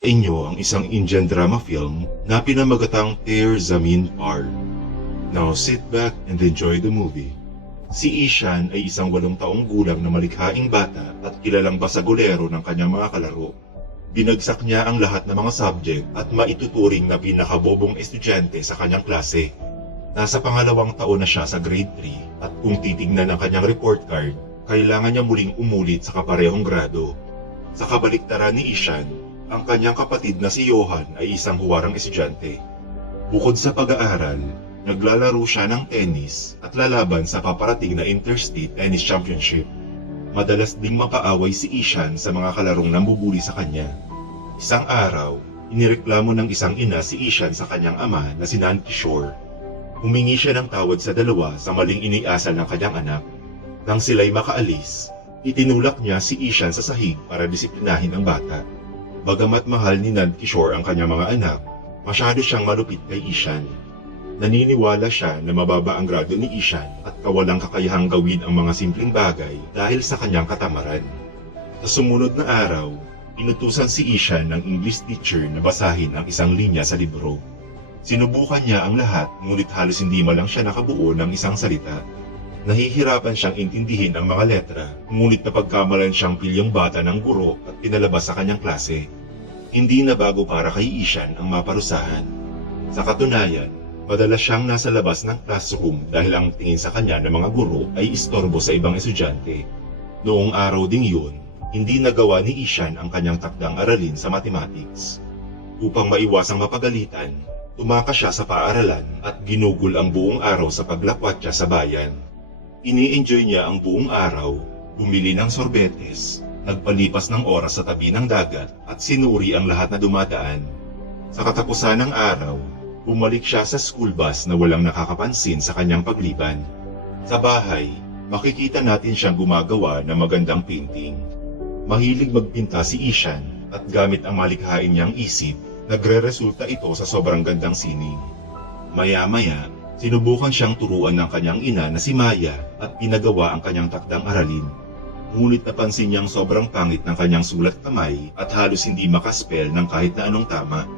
Inyo ang isang Indian drama film na pinamagatang Ter Zameen Par. Now sit back and enjoy the movie. Si Ishan ay isang 8 taong gulang na malikhaing bata at kilalang basagolero ng kanyang mga kalaro. Binagsak niya ang lahat ng mga subject at maituturing na pinakabobong estudyante sa kanyang klase. Nasa pangalawang taon na siya sa grade 3 at kung titignan ang kanyang report card, kailangan niya muling umulit sa kaparehong grado. Sa kabaliktaran ni Ishan, ang kanyang kapatid na si Johan ay isang huwarang estudyante. Bukod sa pag-aaral, naglalaro siya ng tennis at lalaban sa paparating na Interstate Tennis Championship. Madalas ding mapaaway si Ishan sa mga kalarong nambubuli sa kanya. Isang araw, inireklamo ng isang ina si Ishan sa kanyang ama na si Nand Kishore. Humingi siya ng tawad sa dalawa sa maling iniasal ng kanyang anak. Nang sila'y makaalis, itinulak niya si Ishan sa sahig para disiplinahin ang bata. Bagamat mahal ni Nand Kishore ang kanyang mga anak, masyado siyang malupit kay Ishan. Naniniwala siya na mababa ang grado ni Ishan at kawalang kakayahang gawin ang mga simpleng bagay dahil sa kanyang katamaran. Sa sumunod na araw, inutusan si Ishan ng English teacher na basahin ang isang linya sa libro. Sinubukan niya ang lahat ngunit halos hindi man lang siya nakabuo ng isang salita. Nahihirapan siyang intindihin ang mga letra, ngunit napagkamalan siyang pilyong bata ng guro at pinalabas sa kanyang klase. Hindi na bago para kay Ishan ang maparusahan. Sa katunayan, madalas siyang nasa labas ng classroom dahil ang tingin sa kanya ng mga guro ay istorbo sa ibang estudyante. Noong araw ding yun, hindi nagawa ni Ishan ang kanyang takdang aralin sa mathematics. Upang maiwasang mapagalitan, tumakas siya sa paaralan at ginugol ang buong araw sa paglakwat siya sa bayan. Ini-enjoy niya ang buong araw, bumili ng sorbetes, nagpalipas ng oras sa tabi ng dagat at sinuri ang lahat na dumadaan. Sa katapusan ng araw, bumalik siya sa school bus na walang nakakapansin sa kanyang pagliban. Sa bahay, makikita natin siyang gumagawa ng magandang painting. Mahilig magpinta si Ishan at gamit ang malikhain niyang isip, nagre-resulta ito sa sobrang gandang sining. Maya-maya, sinubukan siyang turuan ng kanyang ina na si Maya at pinagawa ang kanyang takdang aralin. Ngunit napansin niyang sobrang pangit ng kanyang sulat kamay at halos hindi makaspell ng kahit na anong tama.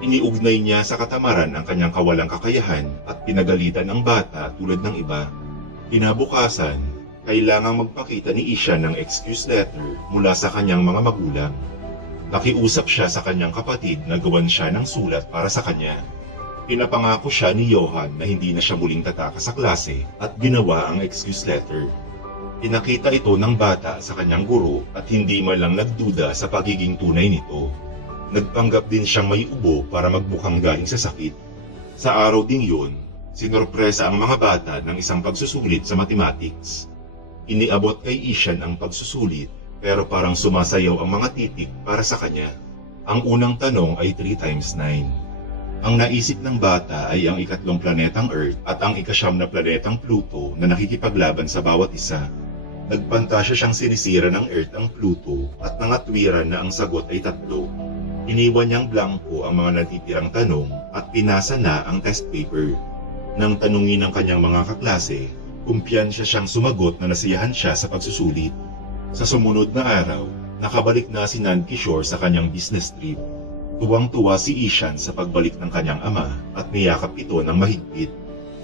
Iniugnay niya sa katamaran ang kanyang kawalang kakayahan at pinagalitan ang bata tulad ng iba. Kinabukasan, kailangang magpakita ni Ishan ng excuse letter mula sa kanyang mga magulang. Nakiusap siya sa kanyang kapatid na gawan siya ng sulat para sa kanya. Pinapangako siya ni Johan na hindi na siya muling tatakas sa klase at ginawa ang excuse letter. Pinakita ito ng bata sa kanyang guro at hindi man lang nagduda sa pagiging tunay nito. Nagpanggap din siyang may ubo para magmukhang galing sa sakit. Sa araw ding yun, sinorpresa ang mga bata ng isang pagsusulit sa mathematics. Iniabot kay Ishan ang pagsusulit pero parang sumasayaw ang mga titik para sa kanya. Ang unang tanong ay 3 times 9. Ang naisip ng bata ay ang ikatlong planetang Earth at ang ikasyam na planetang Pluto na nakikipaglaban sa bawat isa. Nagpantasya siyang sinisira ng Earth ang Pluto at nangatwiran na ang sagot ay 3. Iniwan niyang blanco ang mga natitirang tanong at pinasa na ang test paper. Nang tanungin ng kanyang mga kaklase, kumpiyansya siyang sumagot na nasiyahan siya sa pagsusulit. Sa sumunod na araw, nakabalik na si Nand Kishore sa kanyang business trip. Tuwang-tuwa si Ishan sa pagbalik ng kanyang ama at niyakap ito ng mahigpit.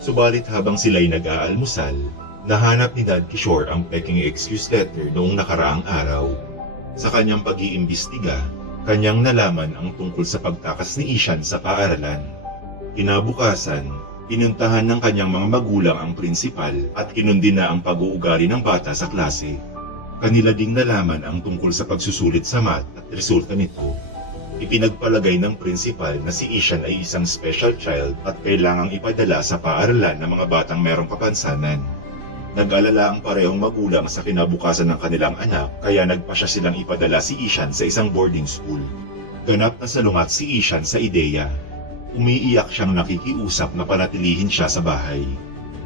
Subalit habang sila'y nag-aalmusal, nahanap ni Nand Kishore ang peking excuse letter noong nakaraang araw. Sa kanyang pag-iimbestiga, kanyang nalaman ang tungkol sa pagtakas ni Ishan sa paaralan. Kinabukasan, pinuntahan ng kanyang mga magulang ang prinsipal at kinundi na ang pag-uugali ng bata sa klase. Kanila ding nalaman ang tungkol sa pagsusulit sa math at resulta nito. Ipinagpalagay ng prinsipal na si Ishan ay isang special child at kailangang ipadala sa paaralan ng mga batang merong kapansanan. Nag-alala ang parehong magulang sa kinabukasan ng kanilang anak kaya nagpasya silang ipadala si Ishan sa isang boarding school. Ganap na salungat si Ishan sa ideya. Umiiyak siyang nakikiusap na panatilihin siya sa bahay.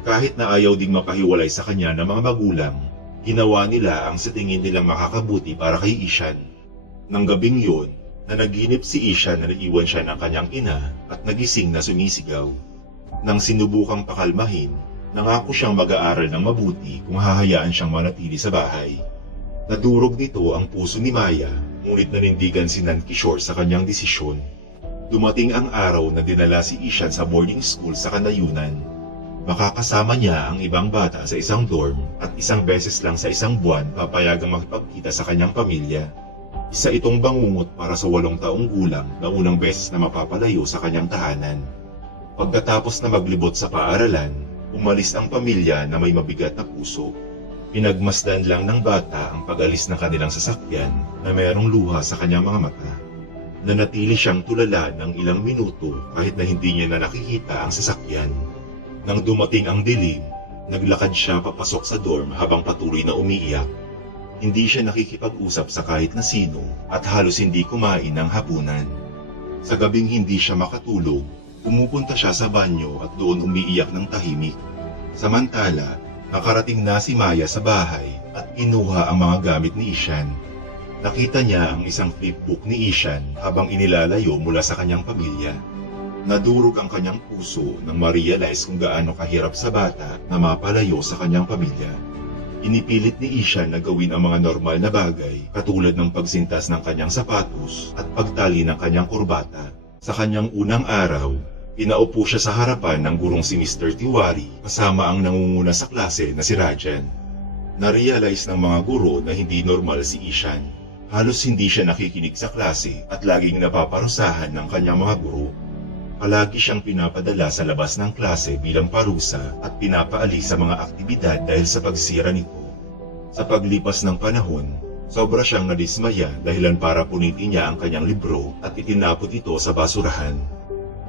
Kahit na ayaw ding mapahiwalay sa kanya ng mga magulang, ginawa nila ang sa tingin nilang makakabuti para kay Ishan. Nang gabing yun, nanaginip si Ishan na naiwan siya ng kanyang ina at nagising na sumisigaw. Nang sinubukang pakalmahin, nangako siyang mag-aaral ng mabuti kung hahayaan siyang manatili sa bahay. Nadurog nito ang puso ni Maya ngunit nanindigan si Nan Kishore sa kanyang desisyon. Dumating ang araw na dinala si Ishan sa boarding school sa kanayunan. Makakasama niya ang ibang bata sa isang dorm at isang beses lang sa isang buwan papayagang makipagkita sa kanyang pamilya. Isa itong bangungot para sa 8 taong gulang na unang beses na mapapalayo sa kanyang tahanan. Pagkatapos na maglibot sa paaralan, umalis ang pamilya na may mabigat na puso. Pinagmasdan lang ng bata ang pag-alis ng kanilang sasakyan na mayroong luha sa kanyang mga mata. Nanatili siyang tulala ng ilang minuto kahit na hindi niya na nakikita ang sasakyan. Nang dumating ang dilim, naglakad siya papasok sa dorm habang patuloy na umiiyak. Hindi siya nakikipag-usap sa kahit na sino at halos hindi kumain ng hapunan. Sa gabing hindi siya makatulog, pumupunta siya sa banyo at doon umiiyak ng tahimik. Samantala, nakarating na si Maya sa bahay at kinuha ang mga gamit ni Ishan. Nakita niya ang isang flipbook ni Ishan habang inilalayo mula sa kanyang pamilya. Nadurog ang kanyang puso nang ma-realize kung gaano kahirap sa bata na mapalayo sa kanyang pamilya. Inipilit ni Ishan na gawin ang mga normal na bagay katulad ng pagsintas ng kanyang sapatos at pagtali ng kanyang kurbata. Sa kanyang unang araw, pinaupo siya sa harapan ng gurong si Mr. Tiwari kasama ang nangunguna sa klase na si Rajan. Na-realize ng mga guro na hindi normal si Ishan. Halos hindi siya nakikinig sa klase at laging napaparusahan ng kanyang mga guro. Palagi siyang pinapadala sa labas ng klase bilang parusa at pinapaalis sa mga aktibidad dahil sa pagsira nito. Sa paglipas ng panahon, sobra siyang nadismaya dahilan para punitin niya ang kanyang libro at itinapon ito sa basurahan.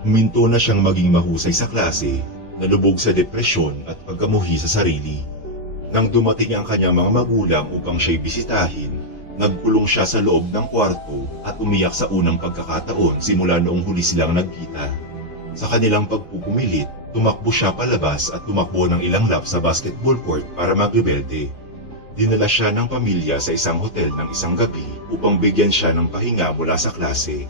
Huminto na siyang maging mahusay sa klase, nalubog sa depresyon at pagkamuhi sa sarili. Nang dumating ang kanyang mga magulang upang siya'y bisitahin, nagkulong siya sa loob ng kwarto at umiyak sa unang pagkakataon simula noong huli silang nagkita. Sa kanilang pagpupumilit, tumakbo siya palabas at tumakbo ng ilang lap sa basketball court para magrebelde. Dinala siya ng pamilya sa isang hotel ng isang gabi upang bigyan siya ng pahinga mula sa klase.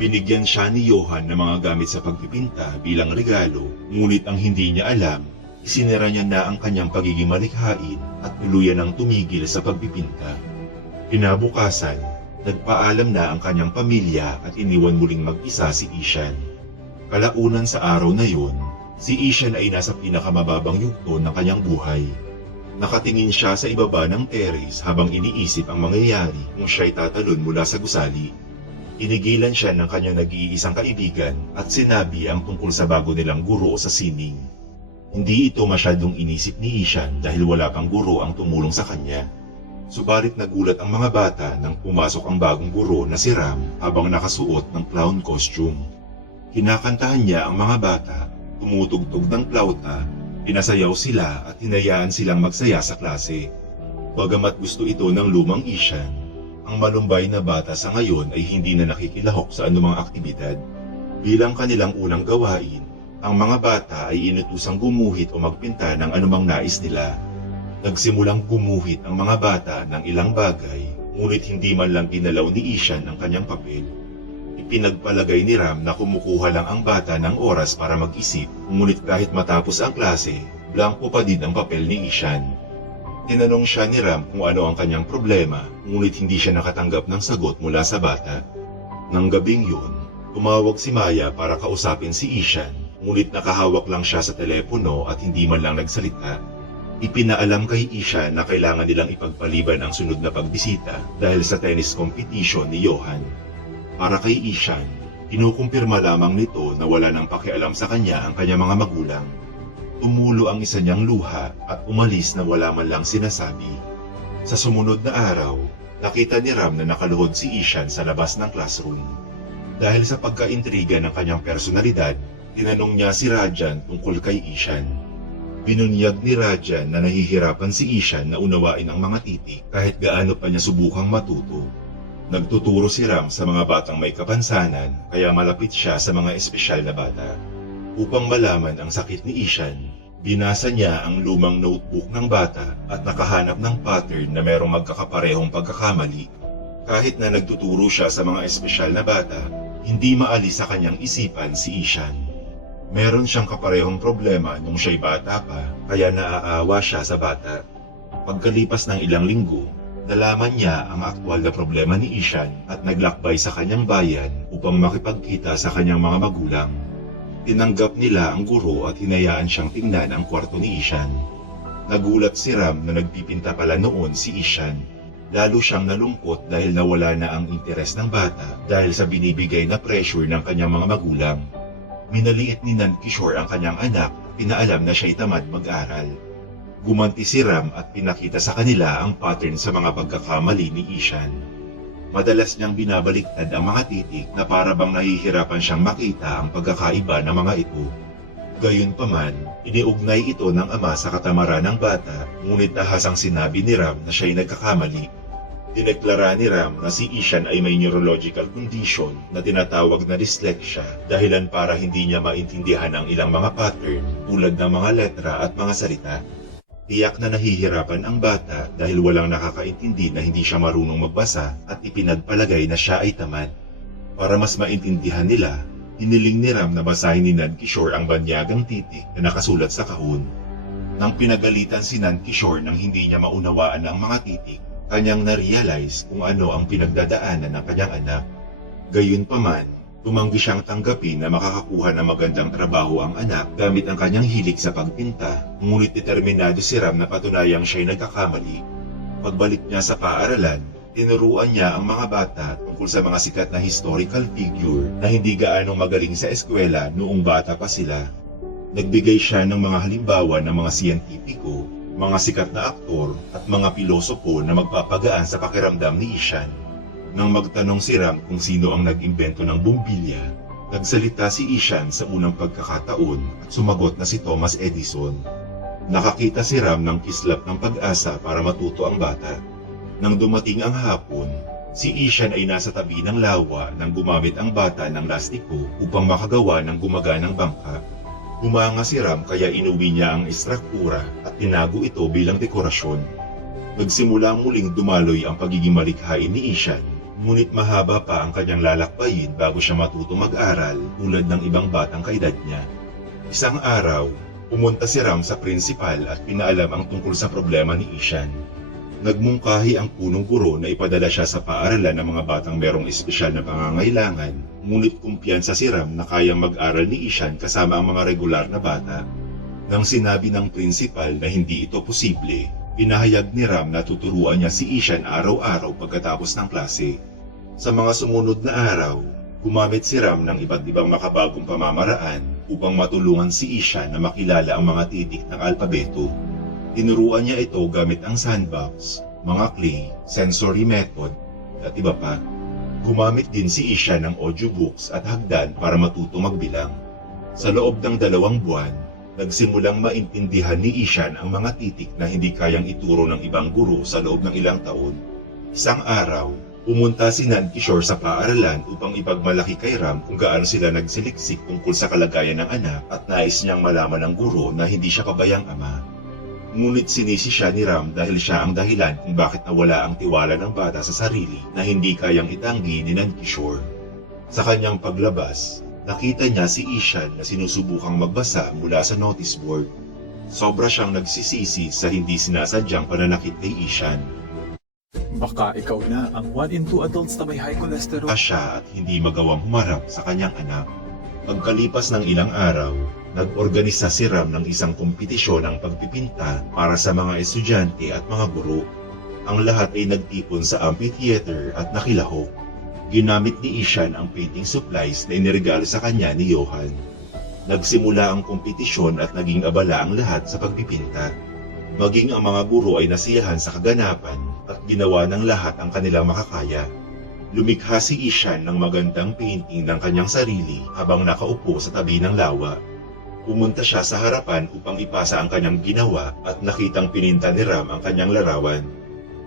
Binigyan siya ni Johan ng mga gamit sa pagpipinta bilang regalo, ngunit ang hindi niya alam, isinira niya na ang kanyang pagiging malikhain at tuluyan ng tumigil sa pagpipinta. Kinabukasan, nagpaalam na ang kanyang pamilya at iniwan muling mag-isa si Ishan. Kalaunan sa araw na yun, si Ishan ay nasa pinakamababang yugto ng kanyang buhay. Nakatingin siya sa ibaba ng terrace habang iniisip ang mangyayari kung siya'y tatalon mula sa gusali. Inigilan siya ng kanyang nag-iisang kaibigan at sinabi ang tungkol sa bago nilang guro sa sining. Hindi ito masyadong inisip ni Ishan dahil wala pang guro ang tumulong sa kanya. Subalit nagulat ang mga bata nang pumasok ang bagong guro na si Ram habang nakasuot ng clown costume. Kinakantahan niya ang mga bata, tumutugtog ng plauta, pinasayaw sila at hinayaan silang magsaya sa klase. Bagamat gusto ito ng lumang Ishan, ang malumbay na bata sa ngayon ay hindi na nakikilahok sa anumang aktibidad. Bilang kanilang unang gawain, ang mga bata ay inutusang gumuhit o magpinta ng anumang nais nila. Nagsimulang gumuhit ang mga bata ng ilang bagay, ngunit hindi man lang ginalaw ni Ishan ang kanyang papel. Ipinagpalagay ni Ram na kumukuha lang ang bata ng oras para mag-isip, ngunit kahit matapos ang klase, blanko pa din ang papel ni Ishan. Tinanong siya ni Ram kung ano ang kanyang problema, ngunit hindi siya nakatanggap ng sagot mula sa bata. Nang gabing yun, tumawag si Maya para kausapin si Ishan, ngunit nakahawak lang siya sa telepono at hindi man lang nagsalita. Ipinaalam kay Ishan na kailangan nilang ipagpaliban ang sunod na pagbisita dahil sa tennis competition ni Johan. Para kay Ishan, kinukumpirma lamang nito na wala nang pakialam sa kanya ang kanyang mga magulang. Tumulo ang isa niyang luha at umalis na wala man lang sinasabi. Sa sumunod na araw, nakita ni Ram na nakaluhod si Ishan sa labas ng classroom. Dahil sa pagkaintriga ng kanyang personalidad, tinanong niya si Rajan tungkol kay Ishan. Binunyag ni Rajan na nahihirapan si Ishan na unawain ang mga titik kahit gaano pa niya subukang matuto. Nagtuturo si Ram sa mga batang may kapansanan kaya malapit siya sa mga espesyal na bata. Upang malaman ang sakit ni Ishan, binasa niya ang lumang notebook ng bata at nakahanap ng pattern na merong magkakaparehong pagkakamali. Kahit na nagtuturo siya sa mga espesyal na bata, hindi maalis sa kanyang isipan si Ishan. Meron siyang kaparehong problema nung siya'y bata pa, kaya naaawa siya sa bata. Pagkalipas ng ilang linggo, Nalaman niya ang aktwal na problema ni Ishan at naglakbay sa kanyang bayan upang makipagkita sa kanyang mga magulang. Tinanggap nila ang guro at hinayaan siyang tingnan ang kwarto ni Ishan. Nagulat si Ram na nagpipinta pala noon si Ishan. Lalo siyang nalungkot dahil nawala na ang interes ng bata dahil sa binibigay na pressure ng kanyang mga magulang. Minaliit ni Nandkishore ang kanyang anak at pinaalam na siya'y tamad mag-aral. Gumanti si Ram at pinakita sa kanila ang pattern sa mga pagkakamali ni Ishan. Madalas niyang binabaliktad ang mga titik na para bang nahihirapan siyang makita ang pagkakaiba ng mga ito. Gayunpaman, iniugnay ito ng ama sa katamaran ng bata, ngunit nahasang sinabi ni Ram na siya'y nagkakamali. Dineklara ni Ram na si Ishan ay may neurological condition na tinatawag na dyslexia, dahilan para hindi niya maintindihan ang ilang mga pattern tulad ng mga letra at mga salita. Tiyak na nahihirapan ang bata dahil walang nakakaintindi na hindi siya marunong magbasa at ipinagpalagay na siya ay tamad. Para mas maintindihan nila, hiniling ni Ram na basahin ni Nandkishore ang banyagang titik na nakasulat sa kahon. Nang pinagalitan si Nandkishore nang hindi niya maunawaan ang mga titik, kanyang na-realize kung ano ang pinagdadaanan ng kanyang anak. Gayunpaman, tumanggi siyang tanggapin na makakakuha ng magandang trabaho ang anak gamit ang kanyang hilig sa pagpinta, ngunit determinado si Ram na patunayang siya'y nagkakamali. Pagbalik niya sa paaralan, tinuruan niya ang mga bata tungkol sa mga sikat na historical figure na hindi gaanong magaling sa eskwela noong bata pa sila. Nagbigay siya ng mga halimbawa ng mga siyentipiko, mga sikat na aktor at mga pilosopo na magpapagaan sa pakiramdam ni Ishan. Nang magtanong si Ram kung sino ang nag-imbento ng bumbilya, nagsalita si Ishan sa unang pagkakataon at sumagot na si Thomas Edison. Nakakita si Ram ng kislap ng pag-asa para matuto ang bata. Nang dumating ang hapon, si Ishan ay nasa tabi ng lawa nang gumamit ang bata ng lastiko upang makagawa ng gumaganang bangka. Humanga si Ram kaya inuwi niya ang estruktura at tinago ito bilang dekorasyon. Nagsimula muling dumaloy ang pagiging malikhain ni Ishan, ngunit mahaba pa ang kanyang lalakbayin bago siya matuto mag-aral tulad ng ibang batang kaedad niya. Isang araw, pumunta si Ram sa prinsipal at pinaalam ang tungkol sa problema ni Ishan. Nagmungkahi ang punong guro na ipadala siya sa paaralan ng mga batang merong espesyal na pangangailangan, ngunit kumpiyansa si Ram na kayang mag-aral ni Ishan kasama ang mga regular na bata. Nang sinabi ng prinsipal na hindi ito posible, pinahayag ni Ram na tuturuan niya si Ishan araw-araw pagkatapos ng klase. Sa mga sumunod na araw, gumamit si Ram ng iba't ibang makabagong pamamaraan upang matulungan si Ishan na makilala ang mga titik ng alpabeto. Tinuruan niya ito gamit ang sandbox, mga clay, sensory method, at iba pa. Gumamit din si Ishan ng audiobooks at hagdan para matuto magbilang. Sa loob ng 2 buwan, nagsimulang maintindihan ni Ishan ang mga titik na hindi kayang ituro ng ibang guro sa loob ng ilang taon. Isang araw, pumunta si Nandkishore sa paaralan upang ipagmalaki kay Ram kung gaano sila nagsiliksik tungkol sa kalagayan ng anak at nais niyang malaman ng guro na hindi siya pabayang ama. Ngunit sinisi siya ni Ram dahil siya ang dahilan kung bakit nawala ang tiwala ng bata sa sarili na hindi kayang itanggi ni Nandkishore. Sa kanyang paglabas, nakita niya si Ishan na sinusubukang magbasa mula sa notice board. Sobra siyang nagsisisi sa hindi sinasadyang pananakit kay Ishan. Baka ikaw na ang 1 in 2 adults na may high cholesterol. Siya at hindi magawang humarap sa kanyang anak. Pagkalipas ng ilang araw, nag-organisa si Ram ng isang kompetisyon ng pagpipinta para sa mga estudyante at mga guro. Ang lahat ay nagtipon sa amphitheater at nakilahok. Ginamit ni Ishan ang painting supplies na iniregalo sa kanya ni Johan. Nagsimula ang kompetisyon at naging abala ang lahat sa pagpipinta. Maging ang mga guro ay nasiyahan sa kaganapan at ginawa ng lahat ang kanilang makakaya. Lumikha si Ishan ng magandang painting ng kanyang sarili habang nakaupo sa tabi ng lawa. Pumunta siya sa harapan upang ipasa ang kanyang ginawa at nakitang pininta ni Ram ang kanyang larawan.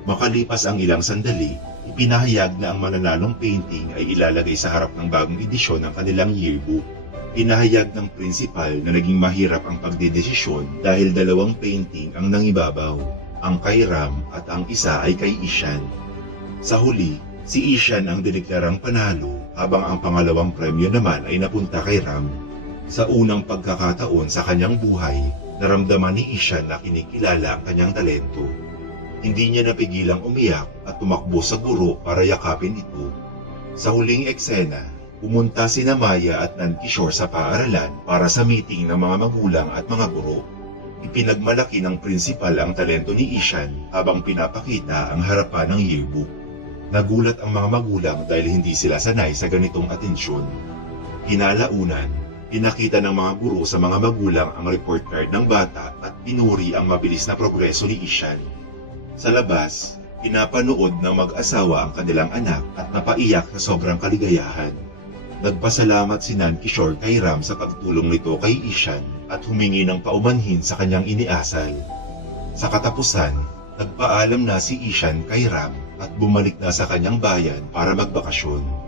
Makalipas ang ilang sandali, ipinahayag na ang mananalong painting ay ilalagay sa harap ng bagong edisyon ng kanilang yearbook. Pinahayag ng prinsipal na naging mahirap ang pagdedesisyon dahil 2 painting ang nangibabaw, ang kay Ram at ang isa ay kay Ishan. Sa huli, si Ishan ang dineklarang panalo habang ang pangalawang premyo naman ay napunta kay Ram. Sa unang pagkakataon sa kanyang buhay, naramdaman ni Ishan na kinikilala ang kanyang talento. Hindi niya napigilang umiyak at tumakbo sa guro para yakapin ito. Sa huling eksena, pumunta sina Maya at Nankishore sa paaralan para sa meeting ng mga magulang at mga guro. Ipinagmalaki ng prinsipal ang talento ni Ishan habang pinapakita ang harapan ng yearbook. Nagulat ang mga magulang dahil hindi sila sanay sa ganitong atensyon. Kinalaunan, pinakita ng mga guro sa mga magulang ang report card ng bata at pinuri ang mabilis na progreso ni Ishan. Sa labas, pinapanood ng mag-asawa ang kanilang anak at napaiyak sa sobrang kaligayahan. Nagpasalamat si Nankishore kay Ram sa pagtulong nito kay Ishan at humingi ng paumanhin sa kanyang iniasal. Sa katapusan, nagpaalam na si Ishan kay Ram at bumalik na sa kanyang bayan para magbakasyon.